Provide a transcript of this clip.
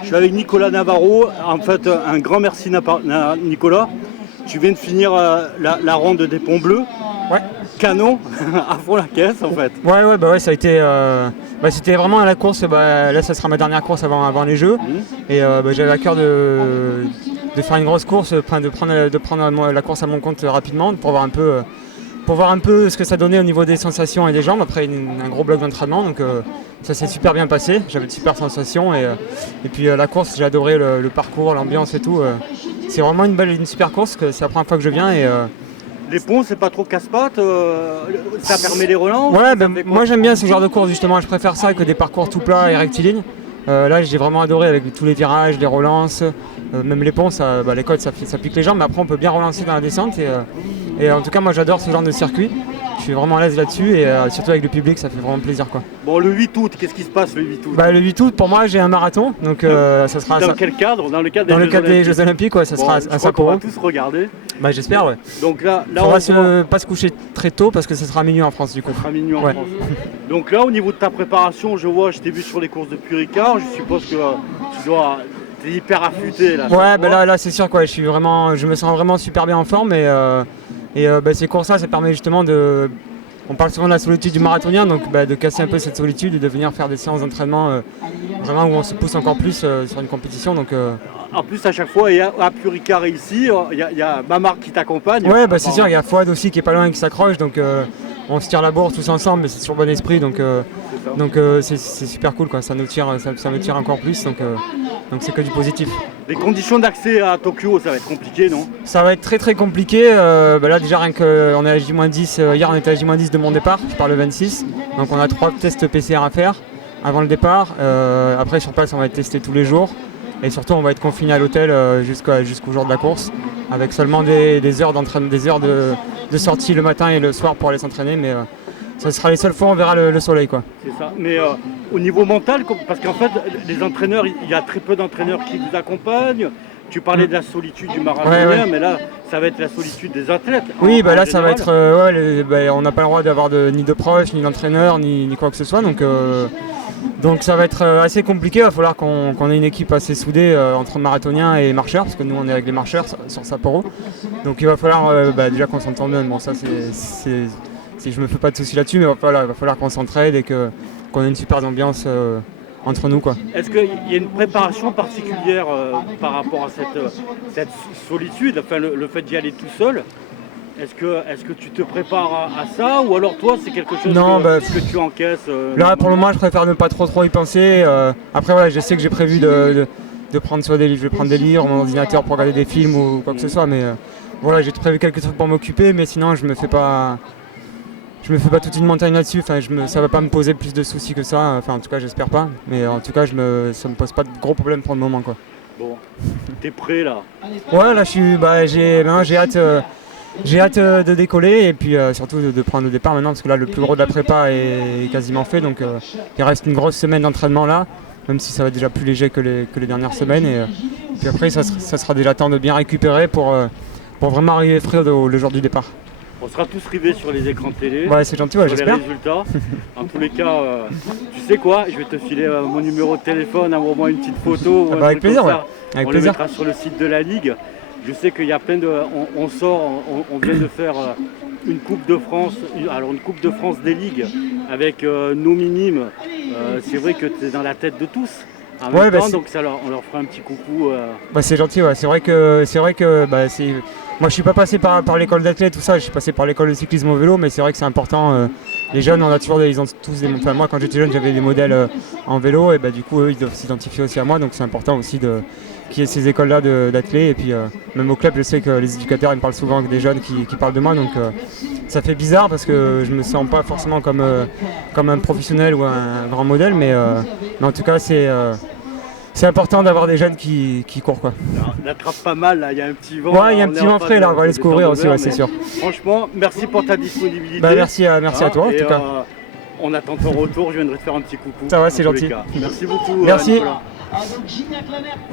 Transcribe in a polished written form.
Je suis avec Nicolas Navarro. En fait, un grand merci Nicolas. Tu viens de finir la ronde des Ponts Bleus. Ouais. Canon, à fond la caisse en fait. Ouais, ça a été. C'était vraiment la course. Là, ça sera ma dernière course avant les Jeux. Et j'avais à cœur de faire une grosse course, de prendre la course à mon compte rapidement pour voir un peu ce que ça donnait au niveau des sensations et des jambes après un gros bloc d'entraînement. Donc ça s'est super bien passé. J'avais de super sensations et puis la course, j'ai adoré le parcours, l'ambiance et tout. C'est vraiment une super course. C'est la première fois que je viens et les ponts, c'est pas trop casse-pattes, ça permet les relances. Ouais, moi j'aime bien ce genre de course justement, je préfère ça que des parcours tout plats et rectilignes. Là j'ai vraiment adoré avec tous les virages, les relances, même les ponts, les côtes ça pique les jambes, mais après on peut bien relancer dans la descente et en tout cas moi j'adore ce genre de circuit. Je suis vraiment à l'aise là-dessus et surtout avec le public ça fait vraiment plaisir quoi. Bon, le 8 août, qu'est-ce qui se passe le 8 août? Le 8 août pour moi j'ai un marathon donc ça sera dans quel cadre? Dans le cadre des Jeux Olympiques, ouais, ça sera à Sapporo. On va tous regarder. J'espère, ouais. Donc là on va pas se coucher très tôt parce que ça sera minuit en France du coup. Ça sera minuit en France. Donc là au niveau de ta préparation, je t'ai vu sur les courses de Puricard, je suppose que t'es hyper affûté là. Ouais, là c'est sûr quoi, je me sens vraiment super bien en forme et ces courses-là, ça permet justement on parle souvent de la solitude du marathonien, donc de casser un peu cette solitude et de venir faire des séances d'entraînement vraiment où on se pousse encore plus sur une compétition. Donc, En plus, à chaque fois, à Puricard et ici, il y a Mamar qui t'accompagne. Ouais, c'est sûr, il y a Fouad aussi qui est pas loin et qui s'accroche, donc on se tire la bourre tous ensemble, mais c'est sur bon esprit, donc c'est super cool, quoi. Ça me tire encore plus, donc c'est que du positif. Les conditions d'accès à Tokyo, ça va être compliqué, non? Ça va être très très compliqué. Là déjà rien qu'on est à J-10, hier on était à J-10 de mon départ, je pars le 26, donc on a 3 tests PCR à faire avant le départ. Après sur place on va être testé tous les jours et surtout on va être confiné à l'hôtel jusqu'au jour de la course avec seulement des heures d'entraînement, des heures de sortie le matin et le soir pour aller s'entraîner, mais ça sera les seules fois où on verra le soleil, quoi. C'est ça. Mais au niveau mental, parce qu'en fait, les entraîneurs, il y a très peu d'entraîneurs qui vous accompagnent. Tu parlais de la solitude du marathonien, mais là, ça va être la solitude des athlètes. Oui, là, ça va être... on n'a pas le droit d'avoir ni de proches, ni d'entraîneurs, ni quoi que ce soit. Donc ça va être assez compliqué. Il va falloir qu'on ait une équipe assez soudée entre marathoniens et marcheurs, parce que nous, on est avec les marcheurs sur Sapporo. Donc il va falloir déjà qu'on s'entende bien. Bon, ça, je me fais pas de soucis là-dessus, mais il va falloir qu'on s'entraide et qu'on ait une super ambiance entre nous, quoi. Est-ce qu'il y a une préparation particulière par rapport à cette solitude, enfin, le fait d'y aller tout seul? Est-ce que tu te prépares à ça ou alors toi c'est quelque chose que tu encaisses Là pour le moment je préfère ne pas trop y penser. Après je sais que j'ai prévu de prendre soit des livres, je vais prendre des livres, mon ordinateur pour regarder des films ou quoi que ce soit, mais j'ai prévu quelques trucs pour m'occuper, mais sinon je me fais pas toute une montagne là-dessus, ça va pas me poser plus de soucis que ça, en tout cas j'espère pas, mais en tout cas ça me pose pas de gros problèmes pour le moment, quoi. Bon, t'es prêt là? Ouais, là j'ai hâte. J'ai hâte de décoller et puis surtout de prendre le départ maintenant parce que là le plus gros de la prépa est quasiment fait, donc il reste une grosse semaine d'entraînement là, même si ça va être déjà plus léger que les dernières semaines et puis après ça sera déjà temps de bien récupérer pour vraiment arriver frais le jour du départ. On sera tous rivés sur les écrans de télé. Ouais, c'est gentil, j'espère. Les résultats. En tous les cas, tu sais quoi, je vais te filer mon numéro de téléphone, envoie-moi une petite photo. Avec plaisir, ouais. Avec plaisir. Le mettra sur le site de la Ligue. Je sais qu'il y a plein de... On vient de faire une Coupe de France, une Coupe de France des Ligues avec nos minimes. C'est vrai que tu es dans la tête de tous. En même temps, donc on leur fera un petit coucou. C'est gentil, ouais. C'est vrai que moi je suis pas passé par l'école d'athlète, tout ça, je suis passé par l'école de cyclisme au vélo, mais c'est vrai que c'est important. Les jeunes, ils ont tous des... Enfin, moi quand j'étais jeune, j'avais des modèles en vélo et du coup eux ils doivent s'identifier aussi à moi, donc c'est important aussi qu'il y ait ces écoles-là d'athlètes. Et puis même au club, je sais que les éducateurs ils me parlent souvent avec des jeunes qui parlent de moi, donc ça fait bizarre parce que je me sens pas forcément comme un professionnel ou un grand modèle, mais en tout cas c'est important d'avoir des jeunes qui courent, quoi. On attrape pas mal là, il y a un petit vent. Ouais, il y a un petit vent frais là, on va aller se couvrir aussi, c'est sûr. Franchement, merci pour ta disponibilité. Merci à toi en tout cas. On attend ton retour, je viendrai te faire un petit coucou. Ça va, c'est gentil. Merci beaucoup. Merci.